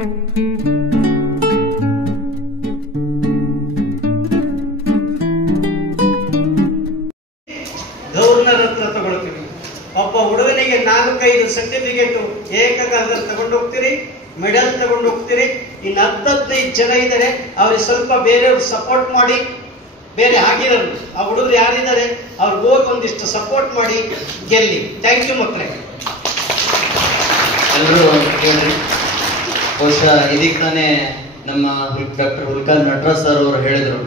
Governor ಹತ್ರ ತಗೊಳ್ತೀವಿ. ಒಬ್ಬ ಹುಡುಗನಿಗೆ 4-5 ಸರ್ಟಿಫಿಕೇಟ್ ಏಕಕಾಲದಲ್ಲಿ ತಗೊಂಡು ಹೋಗ್ತೀರಿ, ಮೆಡಲ್ ತಗೊಂಡು ಹೋಗ್ತೀರಿ. ಇನ್ನು 10-15 ಜನ ಇದ್ದಾರೆ, ಅವ್ರಿಗೆ ಸ್ವಲ್ಪ ಬೇರೆಯವ್ರು ಸಪೋರ್ಟ್ ಮಾಡಿ, ಬೇರೆ ಆಗಿರೋರು ಆ ಹುಡುಗರು ಯಾರಿದ್ದಾರೆ ಅವ್ರಿಗೆ ಹೋಗಿ ಒಂದಿಷ್ಟು ಸಪೋರ್ಟ್ ಮಾಡಿ ಗೆಲ್ಲಿ. ಥ್ಯಾಂಕ್ ಯು ಮಕ್ಕಳೇ. ಎಲ್ಲರೂ ಹೇಳ್ರಿ. ಬಹುಶಃ ಇದೀಗ ತಾನೇ ನಮ್ಮ ಡಾಕ್ಟರ್ ಹುಲ್ಕಲ್ ನಟರಾಜ್ ಸರ್ ಅವರು ಹೇಳಿದ್ರು,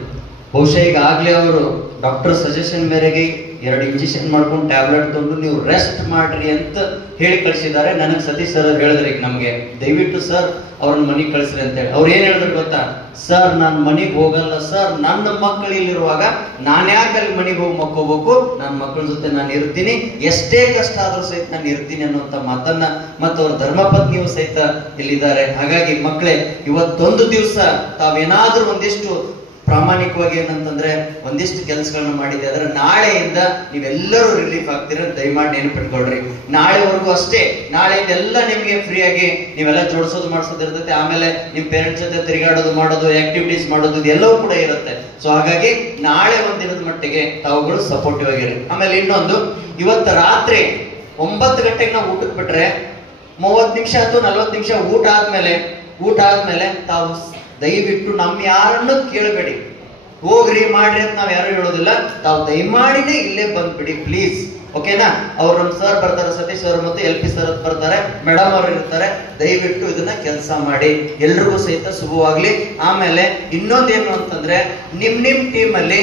ಬಹುಶಃ ಈಗಾಗಲೇ ಅವರು ಡಾಕ್ಟರ್ ಸಜೆಷನ್ ಮೇರೆಗೆ 2 ಇಂಜೆಕ್ಷನ್ ಮಾಡ್ಕೊಂಡು ಟ್ಯಾಬ್ಲೆಟ್ ತಗೊಂಡು ನೀವು ರೆಸ್ಟ್ ಮಾಡ್ರಿ ಅಂತ ಹೇಳಿ ಕಳಿಸಿದ್ದಾರೆ. ನನಗೆ ಸತೀಶ್ ಸರ್ ಹೇಳಿದ್ರೆ ಈಗ ನಮಗೆ ದಯವಿಟ್ಟು ಸರ್ ಅವ್ರನ್ನ ಮನೆಗೆ ಕಳಿಸ್ರಿ ಅಂತ ಹೇಳಿ. ಅವ್ರು ಏನ್ ಹೇಳಿದ್ರು ಗೊತ್ತಾ, ಸರ್ ನಾನು ಮನೆಗೆ ಹೋಗಲ್ಲ ಸರ್, ನನ್ನ ಮಕ್ಕಳು ಇಲ್ಲಿರುವಾಗ ನಾನು ಯಾಕೆ ಅಲ್ಲಿ ಮನೆಗೆ ಹೋಗಿ ಮಕ್ಕೋಬೇಕು, ನನ್ನ ಮಕ್ಕಳ ಜೊತೆ ನಾನು ಇರ್ತೀನಿ, ಎಷ್ಟೇ ಕಷ್ಟ ಆದ್ರೂ ಸಹಿತ ನಾನು ಇರ್ತೀನಿ ಅನ್ನುವಂತ ಮಾತನ್ನ ಮತ್ತು ಅವ್ರ ಧರ್ಮಪತ್ನಿಯು ಸಹಿತ ಇಲ್ಲಿದ್ದಾರೆ. ಹಾಗಾಗಿ ಮಕ್ಕಳೇ, ಇವತ್ತೊಂದು ದಿವಸ ತಾವೇನಾದ್ರೂ ಒಂದಿಷ್ಟು ಪ್ರಾಮಾಣಿಕವಾಗಿ ಏನಂತಂದ್ರೆ ಒಂದಿಷ್ಟು ಕೆಲಸಗಳನ್ನ ಮಾಡಿದೆ ಆದ್ರೆ ನಾಳೆಯಿಂದ ನೀವೆಲ್ಲರೂ ರಿಲೀಫ್ ಆಗ್ತೀರ. ದಯಮಾಡಿ ನೆನಪಿಟ್ಕೊಳ್ರಿ. ನಾಳೆವರೆಗೂ ಅಷ್ಟೇ, ನಾಳೆಯಿಂದ ಎಲ್ಲ ನಿಮ್ಗೆ ಫ್ರೀ ಆಗಿ ನೀವೆಲ್ಲ ಜೋಡಿಸೋದು ಮಾಡಿಸೋದು ಇರ್ತೈತೆ. ಆಮೇಲೆ ನಿಮ್ ಪೇರೆಂಟ್ಸ್ ಜೊತೆ ತಿರುಗಾಡೋದು ಮಾಡೋದು, ಆಕ್ಟಿವಿಟೀಸ್ ಮಾಡೋದು, ಇದೆಲ್ಲವೂ ಕೂಡ ಇರುತ್ತೆ. ಸೊ ಹಾಗಾಗಿ ನಾಳೆ ಒಂದಿನದ ಮಟ್ಟಿಗೆ ತಾವುಗಳು ಸಪೋರ್ಟಿವ್ ಆಗಿರಿ. ಆಮೇಲೆ ಇನ್ನೊಂದು, ಇವತ್ತು ರಾತ್ರಿ 9 ಗಂಟೆಗೆ ನಾವು ಊಟಕ್ಕೆ ಬಿಟ್ರೆ 30 ನಿಮಿಷ ಅಥವಾ 40 ನಿಮಿಷ ಊಟ ಆದ್ಮೇಲೆ ತಾವು ದಯವಿಟ್ಟು ನಮ್ಮ ಯಾರನ್ನು ಕೇಳಬೇಡಿ, ಹೋಗ್ರಿ ಮಾಡ್ರಿ ಅಂತ ನಾವ್ ಯಾರು ಹೇಳೋದಿಲ್ಲ. ತಾವು ದಯಮಾಡಿನೇ ಇಲ್ಲೇ ಬಂದ್ಬಿಡಿ ಪ್ಲೀಸ್, ಓಕೆನಾ? ಅವ್ರು ನಮ್ಮ ಸರ್ ಬರ್ತಾರೆ, ಸತೀಶ್ ಸರ್ ಮತ್ತು LP ಸರ್ ಬರ್ತಾರೆ, ಮೇಡಮ್ ಅವರು ಇರ್ತಾರೆ. ದಯವಿಟ್ಟು ಇದನ್ನ ಕೆಲಸ ಮಾಡಿ, ಎಲ್ರಿಗೂ ಸಹಿತ ಶುಭವಾಗ್ಲಿ. ಆಮೇಲೆ ಇನ್ನೊಂದೇನು ಅಂತಂದ್ರೆ, ನಿಮ್ ಟೀಮ್ ಅಲ್ಲಿ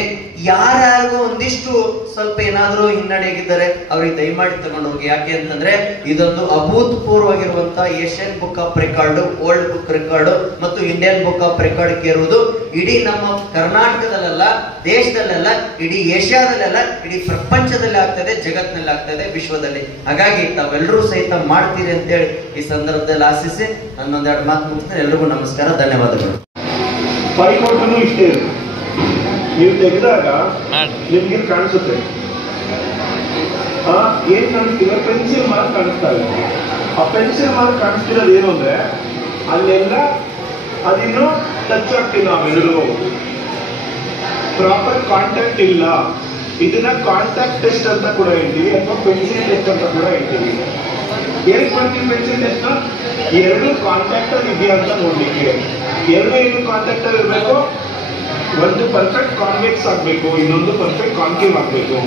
ಯಾರ್ಯಾರಿಗೂ ಒಂದಿಷ್ಟು ಸ್ವಲ್ಪ ಏನಾದ್ರೂ ಹಿನ್ನಡೆಗಿದ್ದಾರೆ ಅವ್ರಿಗೆ ದಯಮಾಡಿ ತಗೊಂಡು ಹೋಗಿ. ಯಾಕೆ ಅಂತಂದ್ರೆ ಇದೊಂದು ಅಭೂತಪೂರ್ವವಾಗಿರುವಂತ Asian book of record, world book record ಮತ್ತು ಇಂಡಿಯನ್ ಬುಕ್ ಆಫ್ ರೆಕಾರ್ಡ್ ಇರುವುದು ಇಡೀ ನಮ್ಮ ಕರ್ನಾಟಕದಲ್ಲ, ದೇಶದಲ್ಲೆಲ್ಲ, ಇಡೀ ಏಷ್ಯಾದಲ್ಲೆಲ್ಲ, ಇಡೀ ಪ್ರಪಂಚದಲ್ಲಿ ಆಗ್ತದೆ, ಜಗತ್ತಿನಲ್ಲಿ ಆಗ್ತದೆ, ವಿಶ್ವದಲ್ಲಿ. ಹಾಗಾಗಿ ತಾವೆಲ್ಲರೂ ಸಹಿತ ಮಾಡ್ತೀರಿ ಅಂತೇಳಿ ಈ ಸಂದರ್ಭದಲ್ಲಿ ಆಶಿಸಿ ನನ್ನೊಂದೆರಡು ಮಾತು ಮುಗಿಸ್ತೇನೆ. ಎಲ್ರಿಗೂ ನಮಸ್ಕಾರ, ಧನ್ಯವಾದಗಳು. ಪೈಪೋಟನು ಇಷ್ಟೇ, ನೀವು ತೆಗೆದಾಗ ನಿಮ್ಗೆ ಕಾಣಿಸುತ್ತೆ. ಏನ್ ಕಾಣಿಸ್ತಿಲ್ಲ, ಪೆನ್ಸಿಲ್ ಮಾರ್ಕ್ ಕಾಣಿಸ್ತಾ ಇದೆ. ಆ ಪೆನ್ಸಿಲ್ ಮಾರ್ಕ್ ಕಾಣಿಸ್ತಿರೋದು ಏನು ಅಂದ್ರೆ ಅಲ್ಲೆಲ್ಲ ಅದಿನ್ನು ಟಚ್ ಆಗ್ತಿಲ್ಲ, ಅವೆಲ್ಲರೂ ಪ್ರಾಪರ್ ಕಾಂಟ್ಯಾಕ್ಟ್ ಇಲ್ಲ. ಇದನ್ನ ಕಾಂಟ್ಯಾಕ್ಟ್ ಟೆಸ್ಟ್ ಅಂತ ಕೂಡ ಹೇಳ್ತೀವಿ, ಅಥವಾ ಪೆನ್ಸಿಲ್ ಟೆಸ್ಟ್ ಅಂತ ಕೂಡ ಹೇಳ್ತೀವಿ. ಏನ್ ಮಾಡ್ತೀವಿ ಪೆನ್ಸಿಲ್ ಟೆಸ್ಟ್ ನ? 2 ಕಾಂಟ್ಯಾಕ್ಟ್ ಅಲ್ಲಿ ಇದೆಯಾ ಅಂತ ನೋಡ್ಲಿಕ್ಕೆ. 2 ಕಾಂಟ್ಯಾಕ್ಟ್ ಅಲ್ಲಿ ಇರಬೇಕು. ಒಂದು ಪರ್ಫೆಕ್ಟ್ ಕಾನ್ವೆಕ್ಸ್ ಆಗ್ಬೇಕು, ಇನ್ನೊಂದು ಪರ್ಫೆಕ್ಟ್ ಕಾನ್ಕೇವ್ ಆಗ್ಬೇಕು.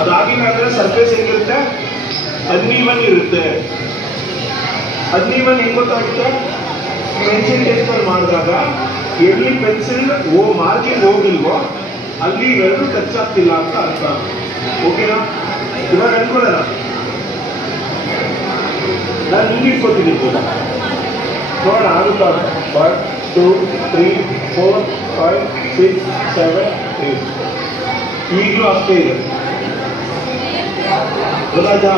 ಅದಾಗಿಲ್ಲ ಅಂದ್ರೆ ಸರ್ಫೇಸ್ ಹೆಂಗಿರುತ್ತೆ, ಅನ್ಈವನ್ ಇರುತ್ತೆ. ಅನ್ಈವನ್ ಹೆಂಗ್ ಗೊತ್ತಾಗುತ್ತೆ? ಪೆನ್ಸಿಲ್ ಟೆಸ್ಟ್ ಅಲ್ಲಿ ಮಾಡಿದಾಗ ಎಲ್ಲಿ ಪೆನ್ಸಿಲ್ ಮಾರ್ಕಿಂಗ್ ಹೋಗಿಲ್ವೋ ಅಲ್ಲಿ ಇವೆರಡು ಟಚ್ ಆಗ್ತಿಲ್ಲ ಅಂತ ಅರ್ಥ. ಓಕೆನಾ? ಇವಾಗ ಅನ್ಕೊಳ್ಳೋಣ, ನಾನು ಹಿಂಗೆ ಇಟ್ಕೊತೀನಿ ನೋಡೋಣ, ಆಗುತ್ತಾ? 1 2 3 4 5 6 7 8. ಈಗಲೂ ಅಷ್ಟೇ ಇದೆ, ಗೊತ್ತಾಯ್ತಾ?